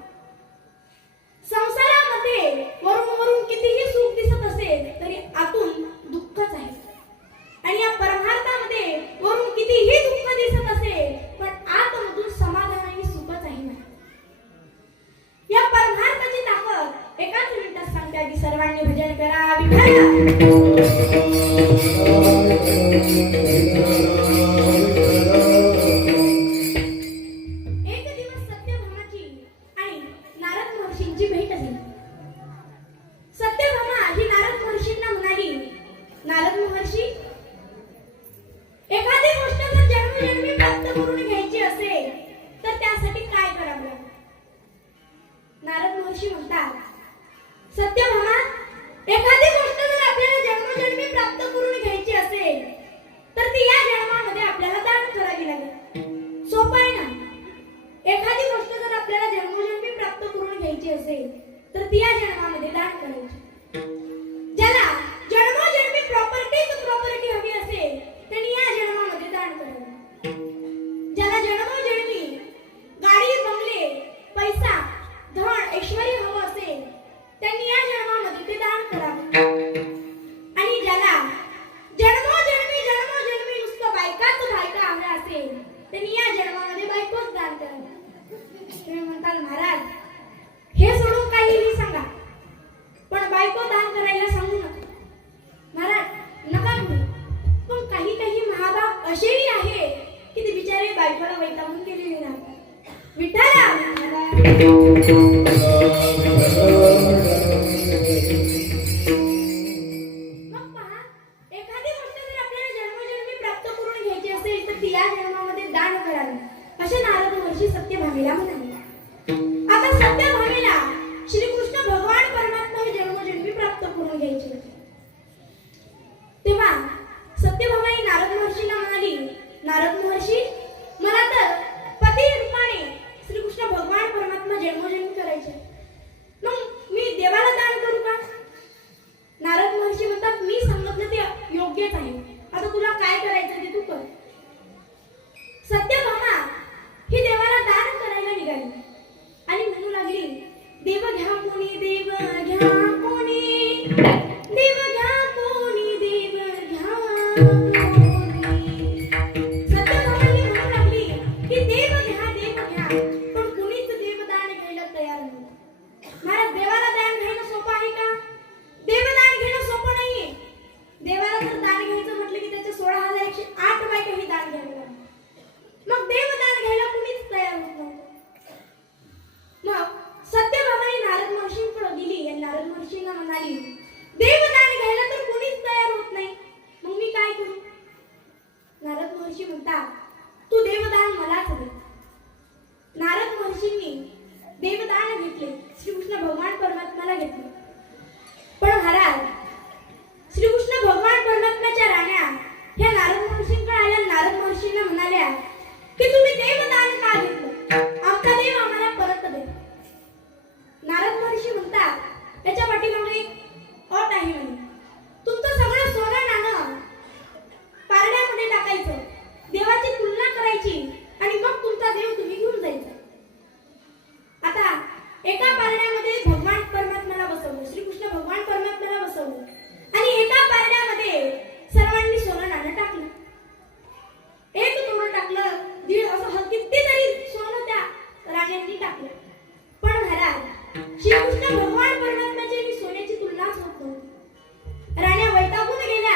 संसारामध्ये वरून कितीही सुख दिसत असेल तरी आतून दुःखच आहे. आणि या परमार्थामध्ये वरून कितीही दुःख दिसत असेल पण आतमधून समाधान आणि सुखच आहे महाराज. या परमार्थाची ताकद एकाच मिनिटात सांगते. आधी सर्वांनी भजन करा विठ्ठला. एक दिवस सत्यभामाची आणि नारद महर्षींची भेट झाली. सत्यभामा ही नारद महर्षींना म्हणाली, नारद महर्षी, एखादी गोष्ट जर जन्मोजन्मी प्राप्त करून घ्यायची असेल तर त्यासाठी काय करावं लागेल? नारद महर्षी म्हणतात, सत्यभामा, एखादी गोष्ट जर आपल्याला जन्मोजन्मी प्राप्त करून घ्यायची असेल तर ती या जन्मामध्ये आपल्याला दान करावी लागेल. सोपं आहे ना? एखादी गोष्ट जर आपल्याला जन्मोजन्मी प्राप्त करून घ्यायची असेल तर ती या जन्मामध्ये दान करायची. ज्याला जन्मोजन्मी प्रॉपर्टी हवी असेल त्यांनी या जन्मामध्ये दान करावं. ज्याला जन्मोजन्मी गाडी, बंगले, पैसा, धन, ऐश्वर्य हवं असेल त्यांनी या जन्मामध्ये ते दान करावं. आणि ज्याला जन्मोजन्मी नुसतं बायका हव्या असेल त्यांनी या जन्मामध्ये बायकोच दान करावं. तुम्ही म्हणताल, महाराज, हे सोडून काहीही सांगा, पण बायको दान देव घ्या कोणी देव घ्या कोणी सत्यभामांनी म्हणू लागली की देव घ्या पण कुणीच देवदान घ्यायला तयार नाही. महाराज देवाला दान घेणं सोपं आहे का? देवदान घेणं सोपं नाहीये. देवाला जर दान घ्यायचं म्हटलं की त्याचे 16,108 बायकाही दान घ्यावे लागतात. मग देवदान घ्यायला कुणीच तयार होत नव्हतं. मग सत्यभामाने नारद महर्षींकडे गेली आणि नारद महर्षींना म्हणाली देवदान घ्यायला तर कुणीच तयार होत नाही, मग मी काय करू? नारद महर्षी म्हणतात तू देवदान मलाच दे. नारद महर्षींनी देवदान घेतले, श्रीकृष्ण भगवान परमात्म्याला घेतले. पण महाराज श्रीकृष्ण भगवान परमात्म्याच्या राण्या ह्या नारद महर्षींकडे आल्या. नारद महर्षींना म्हणाल्या की तुम्ही देवदान का घेतलं? आमचा देव आम्हाला परत दे. नारद महर्षी म्हणतात त्याच्या पाठीमागे एक अट आहे म्हणे. तुमचं सगळं सोनं नाणं पारड्यामध्ये टाकायचं, देवाची तुलना करायची आणि मग तुमचा देव तुम्ही घेऊन जायचा. आता एका पारड्यामध्ये भगवान परमात्म्याला बसवलं, श्रीकृष्ण भगवान परमात्म्याला बसवलं आणि एका पारड्यामध्ये सर्वांनी सोनं नाणं टाकलं. एक तोरण टाकलं, दीड असं कितीतरी सोनं त्या राण्यांनी टाकलं. पण महाराज श्रीकृष्ण भगवान परमात्म्याची आणि सोन्याची तुलनाच होत नव्हती. राण्या वैतागून गेल्या.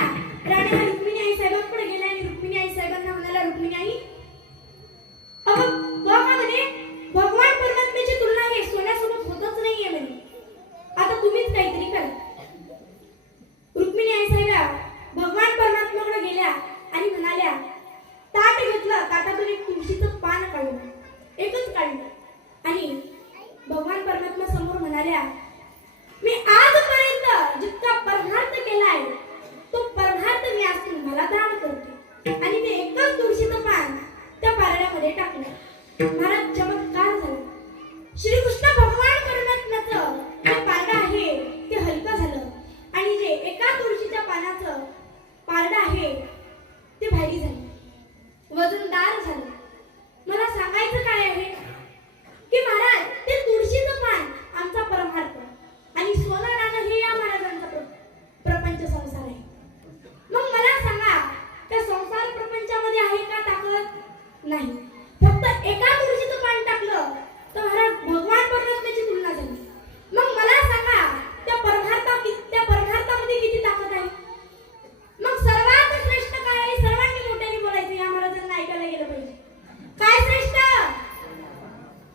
राण्या रुक्मिणी आई साहेबांकडे गेल्या आणि रुक्मिणी आई साहेबांना म्हणाल्या रुक्मिणी आई म्हणे भगवान परमात्म्याची तुलना हे सोन्यासोबत होतच नाहीये म्हणे. आता तुम्हीच काहीतरी करा. रुक्मिणी आई साहेब भगवान परमात्म्याकडे गेल्या आणि म्हणाल्या ताट घेतलं, ताटातून एक तुळशीचं पान काढलं, एकच काढलं आणि भगवान परमात्मा समोर म्हणाल्या मी आजपर्यंत जितका परमार्थ केलाय तो परमार्थ मी आज तुम्हाला दान करते. आणि ते एकच तुळशीचं पान त्या पारड्यामध्ये टाकलं. महाराज चमत्कार झाला. श्रीकृष्ण भगवान परमात्म्याचं जे पारडं आहे ते हलकं झालं आणि जे एका तुळशीच्या पानाचं पारडं आहे ते भारी झालं, वजनदार झालं. मला सांगायचं काय आहे की महाराज ते तुळशीचं पान आमचा परमार्थ आणि सोनं नाणं हे या महाराजांचा प्रपंच संसार आहे. मग मला सांगा त्या संसार प्रपंचामध्ये आहे का ताकद? नाही. फक्त एका तुळशीचं पान टाकलं तर महाराज भगवान परमात्म्याची तुलना झाली. मग मला सांगा त्या परमार्थामध्ये किती ताकद आहे? मग सर्वात श्रेष्ठ काय आहे? सर्वांनी मोठ्याने बोलायचं, या महाराजांना ऐकायला गेलं पाहिजे. काय श्रेष्ठ?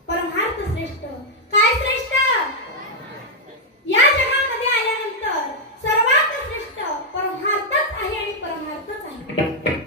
परमार्थ श्रेष्ठ. काय श्रेष्ठ? या जगामध्ये आल्यानंतर सर्वात श्रेष्ठ परमार्थच आहे आणि परमार्थच आहे.